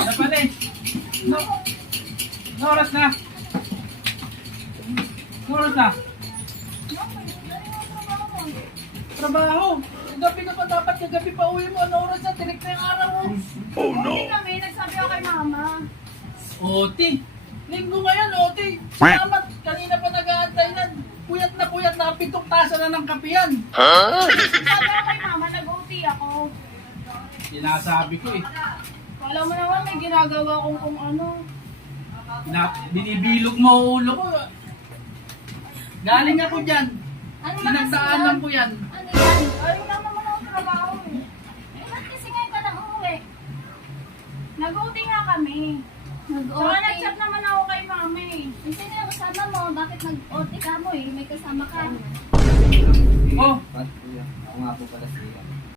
Napali. No. No oras na. No oras na. Trabaho. Gabi na pa dapat. Kagabi pa uwi mo. Ano oras na? Tirik na yung araw mo. Oh no! Hindi kami, nagsabi ako kay mama. Oti. Linggo ngayon, Oti. Salamat. Kanina pa nag-aantay na. Puyat na. Pitong tasa na ng kapiyan. Sabi ako kay mama, nag-OT ako. Sinasabi ko eh. Alam mo naman, may ginagawa kong kung ano. Binibilog mo ang ulo ko. Galing ako dyan. Ano Sinagdaanan ko yan. Ano yan? Ayaw lang naman ako trabaho eh. Eh, ba't kasi ngayon ka nang umuwi? Nag-OT nga kami. Saka nag-chat naman ako kay mama eh. Sino yung kasama mo? Bakit nag-OT ka mo eh? May kasama ka. Oh, Ako nga po pala si